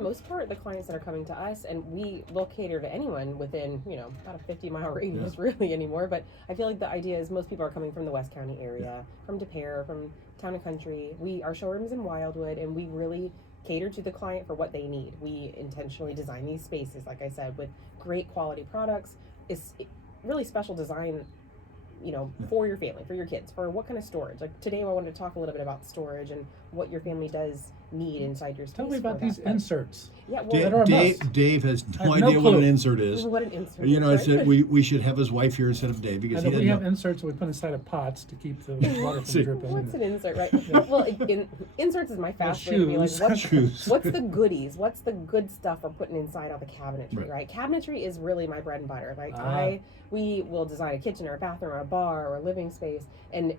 most part, the clients that are coming to us, and we will cater to anyone within, about a 50-mile radius, really anymore. But I feel like the idea is most people are coming from the West County area, from Des Peres, from Town and Country. Our showroom's in Wildwood, and we really cater to the client for what they need. We intentionally design these spaces, like I said, with great quality products. It's really special design, for your family, for your kids, for what kind of storage. Like today, I wanted to talk a little bit about storage and what your family does need inside your space. Tell me about these inserts. Yeah, well, Dave has no I have no idea what an clue. insert is. What an insert You know, is, I said we should have his wife here instead of Dave I because know he we didn't have know. inserts that we put inside of pots to keep the water See. from dripping. What's an insert, right? Well, inserts is my fast way to be like, Shoes. Shoes. what's the goodies? What's the good stuff we're putting inside all the cabinetry, Right. right? Cabinetry is really my bread and butter. Like Ah. we will design a kitchen or a bathroom or a bar or a living space, and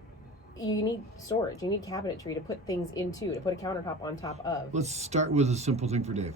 you need storage. You need cabinetry to put things into, to put a countertop on top of. Let's start with a simple thing for Dave: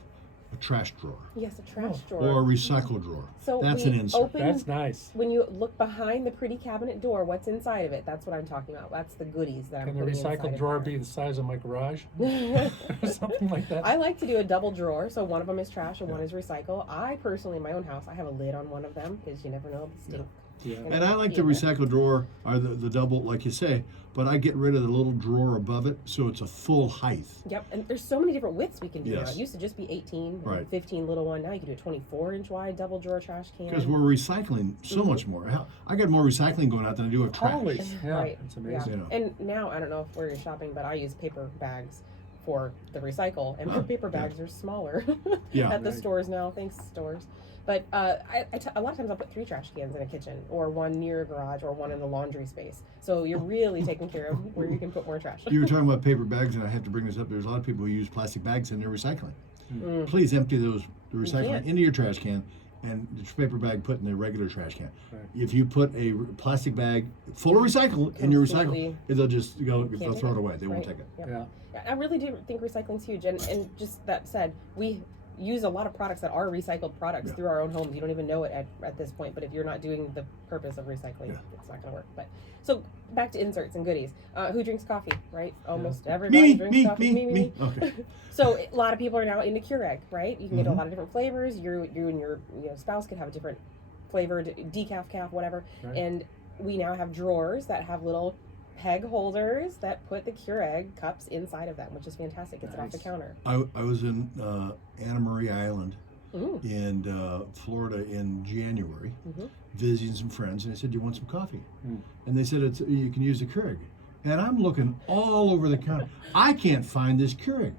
a trash drawer Yes, a trash Oh. drawer. or a recycle drawer. So That's we an insert. open- That's nice. When you look behind the pretty cabinet door, what's inside of it? That's what I'm talking about. That's the goodies that Can I'm the putting inside recycled of drawer there. be the size of my garage? Or something like that? I like to do a double drawer, so one of them is trash and one is recycle. I personally, in my own house, I have a lid on one of them because you never know the stink. Yeah. And I like the Yeah. recycle drawer or the double, like you say, but I get rid of the little drawer above it so it's a full height. Yep, and there's so many different widths we can do now. Yes. It used to just be 18, Right. 15 little one. Now you can do a 24-inch wide double drawer trash can. Because we're recycling so much more. Hell, I got more recycling going out than I do of trash. Holy, yeah, Right. that's amazing. You know. And now, I don't know where you're shopping, but I use paper bags for the recycle, and my Oh, paper yeah. bags are smaller Yeah. at the Right. stores now. Thanks, stores. But a lot of times I'll put 3 trash cans in a kitchen, or one near a garage, or one in the laundry space. So you're really taking care of where you can put more trash. You were talking about paper bags, and I have to bring this up. There's a lot of people who use plastic bags in their recycling. Please empty the recycling can't. into your trash can, and the paper bag put in the regular trash can. Right. If you put a plastic bag full of recycle in your recycle, Completely. they'll just go. Can't They'll take throw it it. away. They won't Right. take it. Yep. Yeah. Yeah, I really do think recycling's huge, and just that said, we use a lot of products that are recycled products Yeah. through our own homes. You don't even know it at this point, but if you're not doing the purpose of recycling, Yeah. it's not going to work. But so back to inserts and goodies. Who drinks coffee, right? Almost everybody Me, drinks me, coffee. me. Okay. So a lot of people are now into Keurig, right? You can get a Mhm. lot of different flavors. You and your spouse could have a different flavored decaf, calf, whatever. Right. And we now have drawers that have little peg holders that put the Keurig cups inside of them, which is fantastic. Gets it off the Nice. counter. I was in Anna Maria Island Mm. in Florida in January, Mhm. visiting some friends, and I said, "Do you want some coffee?" Mm. And they said, "You can use the Keurig." And I'm looking all over the counter. I can't find this Keurig.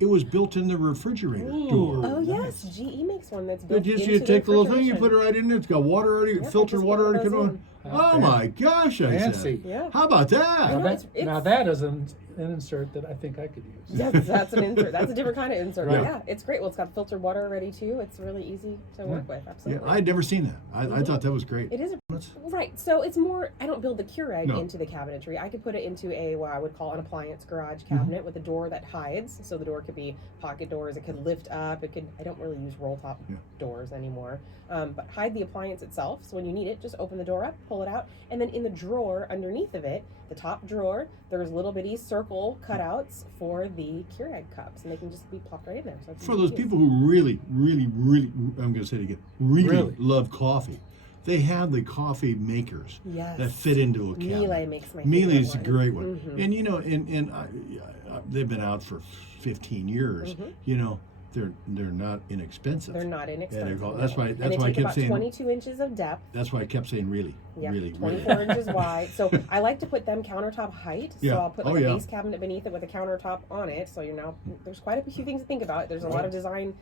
It was built in the refrigerator Ooh. door. Oh nice. yes, GE makes one that's You built just into you the take the little thing, you refrigeration. put it right in there. It's got water already, Yep, filtered just water put already those coming in. on. Oh my gosh! I Fancy. said, Yeah. "How about I that?" know, Now it's- that is an insert that I think I could use. That's an insert. That's a different kind of insert. Right. Yeah, it's great. Well, it's got filtered water already too. It's really easy to work with. Yeah, Absolutely. I had never seen that. I thought that was great. It is That's- right. So it's more. I don't build the Keurig No. into the cabinetry. I could put it into what I would call an appliance garage Mm-hmm. cabinet with a door that hides. So the door could be pocket doors. It could lift up. It could. I don't really use roll top Yeah. doors anymore. But hide the appliance itself. So when you need it, just open the door up, pull it out, and then in the drawer underneath of it, the top drawer, there's little bitty circle cutouts for the Keurig cups, and they can just be plopped right in there. So it's For easy those to use. people who really, I'm going to say it again, really Really? love coffee, they have the coffee makers Yes. that fit into a cabinet. Miele makes my Miele favorite is a one. great one, Mhm. and you know, and they've been out for 15 years. Mhm. You know, they're not inexpensive. They're not inexpensive. called- that's why- And that's they why I take kept about saying- 22 inches of depth. That's why I kept saying really, Yeah, really, 24 really. inches wide. So I like to put them countertop height. So Yeah. I'll put Oh, like a yeah. base cabinet beneath it with a countertop on it. So there's quite a few things to think about. There's a lot of design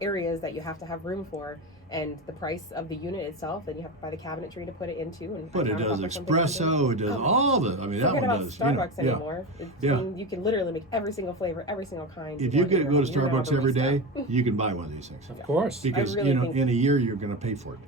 areas that you have to have room for, and the price of the unit itself. Then you have to buy the cabinetry to put it into. And a But it countertop does or something espresso. It does Oh, all the. I mean, that Forget one about does. Starbucks you know, anymore. Yeah. I mean, you can literally make every single flavor, every single kind. If you you want in could your go to home. You're gonna Starbucks have a every day, barista. you can buy one of these things. Of course. Because really think- in a year you're going to pay for it.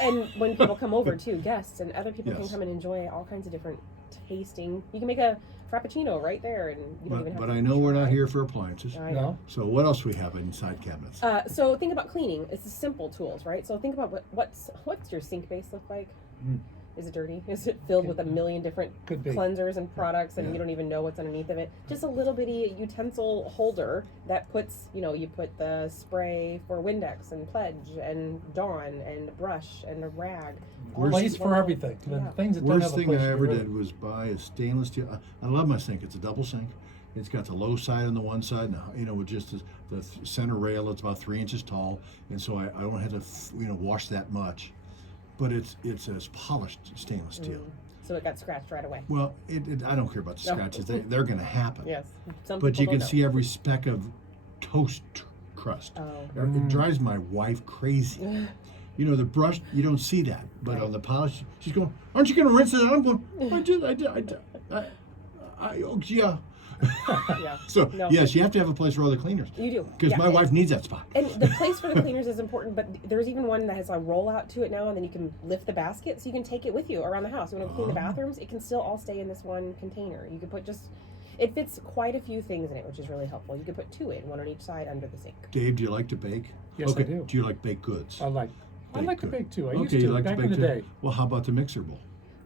And when people come over too, guests and other people can Yes. come and enjoy all kinds of different tasting. You can make a frappuccino right there, and you don't even have But to I know we're not try. here for appliances. I know. No. So what else we have inside cabinets? So think about cleaning. It's the simple tools, right? So think about what's your sink base look like? Mm. Is it dirty? Is it filled with a million different Could be. cleansers and products, and Yeah. you don't even know what's underneath of it? Just a little bitty utensil holder that puts, you put the spray for Windex and Pledge and Dawn and a brush and a rag. all in Place one for little- everything. The yeah. things that don't Worst have a thing place I to ever go. did was buy a stainless steel. I love my sink. It's a double sink. It's got the low side on the one side, and with just the center rail. It's about 3 inches tall, and so I don't have to wash that much. But it's as polished stainless steel. So it got scratched right away. Well, I don't care about the No. scratches. They're going to happen. Yes. Some But people you can don't see every speck of toast crust. know. It drives my wife crazy. Oh. The brush, you don't see that, but on the polish, she's going, "Aren't you going to rinse it out?" I'm going, oh, yeah. Yeah. So No. yes, you have to have a place for all the cleaners You do. because Yeah, my and- wife needs that spot. And the place for the cleaners is important, but there's even one that has a rollout to it now, and then you can lift the basket so you can take it with you around the house. You want to clean the Oh. bathrooms, it can still all stay in this one container. You can put it fits quite a few things in it, which is really helpful. You could put 2 in, one on each side under the sink. Dave, do you like to bake? Yes, okay. I do. Do you like baked goods? I like to good. bake too. I okay, used you to like back to bake in the too? day. Well, how about the mixer bowl?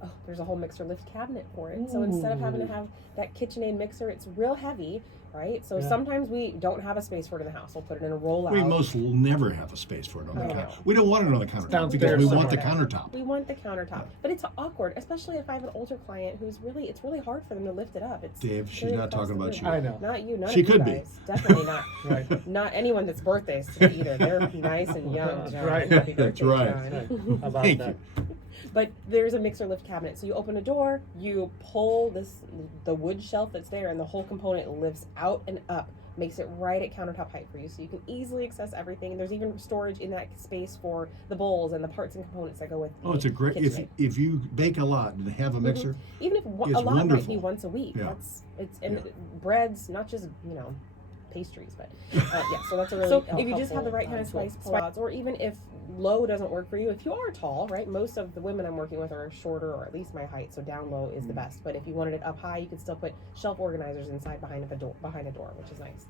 Oh, there's a whole mixer lift cabinet for it. So instead of having to Ooh. have that KitchenAid mixer, it's real heavy, right? So Yeah. sometimes we don't have a space for it in the house. We'll put it in a rollout. We most will never have a space for it on the I counter. know. We don't want it on the countertop because downstairs we want the somewhere. countertop. We want the countertop, but it's awkward, especially if I have an older client it's really hard for them to lift it up. It's Dave, she's really not talking across the about room. you. I know. Not you, none She of you could be. guys. Definitely not. Right. Not anyone that's birthdays today either. They're nice and young. That's John. right. Happy That's birthday, right. John. How about Thank that? But there's a mixer lift cabinet. So you open a door, you pull the wood shelf that's there, and the whole component lifts out and up. Makes it right at countertop height for you, so you can easily access everything. There's even storage in that space for the bowls and the parts and components that go with. Oh, it's a great. If you bake a lot and have a mixer, Even if It's a lot might wonderful. be once a week. Yeah. It's and Yeah. breads, not just pastries, but yeah. So that's a really. So if you just have the right kind of helpful, spice pullouts, or even if low doesn't work for you, if you are tall, right? Most of the women I'm working with are shorter, or at least my height, so down low is the best. But if you wanted it up high, you could still put shelf organizers inside behind a door, which is nice.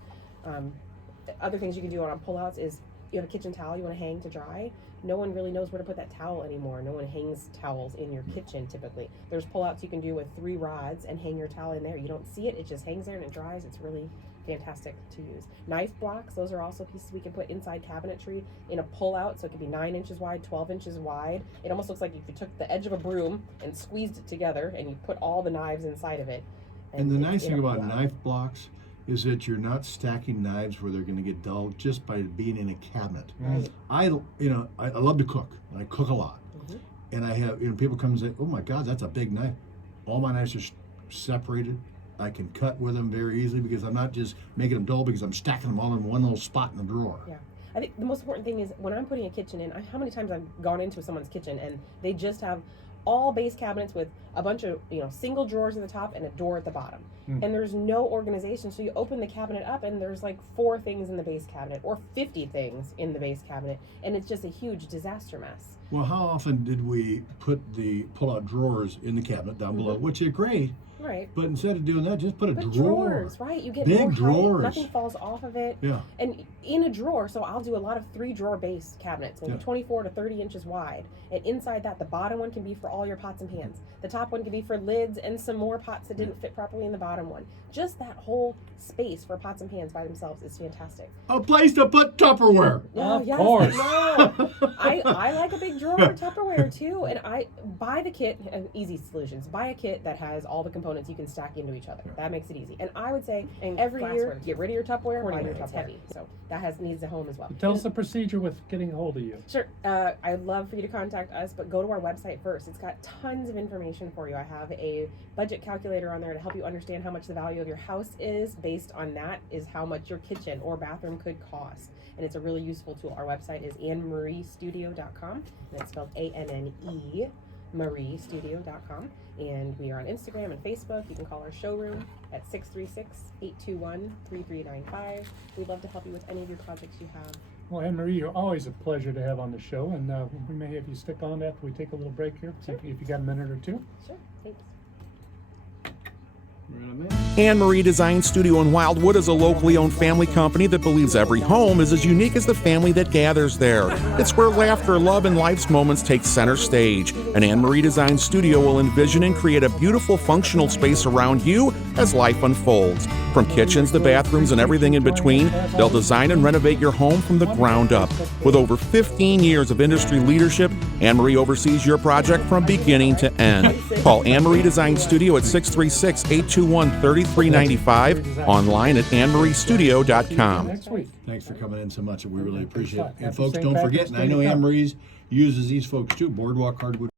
Other things you can do on pullouts is you have a kitchen towel you want to hang to dry. No one really knows where to put that towel anymore. No one hangs towels in your kitchen typically. There's pullouts you can do with 3 rods and hang your towel in there. You don't see it, it just hangs there and it dries. It's really fantastic to use. Knife blocks, those are also pieces we can put inside cabinetry in a pullout, so it could be 9 inches wide, 12 inches wide. It almost looks like if you took the edge of a broom and squeezed it together and you put all the knives inside of it. and the it's nice in thing a about pullout. knife blocks is that you're not stacking knives where they're going to get dull just by being in a cabinet. Right. I love to cook. And I cook a lot, Mhm. and I have people come and say, "Oh my God, that's a big knife." All my knives are separated. I can cut with them very easily because I'm not just making them dull because I'm stacking them all in one little spot in the drawer. Yeah. I think the most important thing is when I'm putting a kitchen in, how many times I've gone into someone's kitchen and they just have all base cabinets with a bunch of single drawers at the top and a door at the bottom, and there's no organization. So you open the cabinet up and there's like 4 things in the base cabinet or 50 things in the base cabinet, and it's just a huge disaster mess. Well, how often did we put the pull-out drawers in the cabinet down below, which is great, Right. but instead of doing that, just put a But drawer. drawers, right? You get Big more height, drawers. nothing falls off of it. Yeah. And in a drawer, so I'll do a lot of 3-drawer base cabinets, maybe Yeah. 24 to 30 inches wide. And inside that, the bottom one can be for all your pots and pans. The top one can be for lids and some more pots that didn't fit properly in the bottom one. Just that whole space for pots and pans by themselves is fantastic. A place to put Tupperware. Of yes, course. No. I like a big drawer for Tupperware too, and I buy the kit. Easy solutions. Buy a kit that has all the components you can stack into each other. That makes it easy. And I would say, every year, get rid of your Tupperware. Buy your Tupperware. It's heavy, so that needs a home as well. Tell us the procedure with getting a hold of you. Sure. I'd love for you to contact us, but go to our website first. It's got tons of information for you. I have a budget calculator on there to help you understand how much the value of your house is. Based on that is how much your kitchen or bathroom could cost. And it's a really useful tool. Our website is AnneMarieStudio.com, and it's spelled ANNE, MarieStudio.com. And we are on Instagram and Facebook. You can call our showroom at 636-821-3395. We'd love to help you with any of your projects you have. Well, Anne-Marie, you're always a pleasure to have on the show, and we may have you stick on after we take a little break here, Sure. if you got a minute or two. Sure. Thanks. Anne Marie Design Studio in Wildwood is a locally owned family company that believes every home is as unique as the family that gathers there. It's where laughter, love, and life's moments take center stage. And Anne Marie Design Studio will envision and create a beautiful, functional space around you as life unfolds. From kitchens to bathrooms and everything in between, they'll design and renovate your home from the ground up. With over 15 years of industry leadership, Anne Marie oversees your project from beginning to end. Call Anne Marie Design Studio at 636-821-3395, online at annemariestudio.com. Next week. Thanks for coming in so much. We really appreciate it. And Happy folks, St. don't forget, Patrick's and I know Day to Anne come. Marie's uses these folks too, Boardwalk Hardwood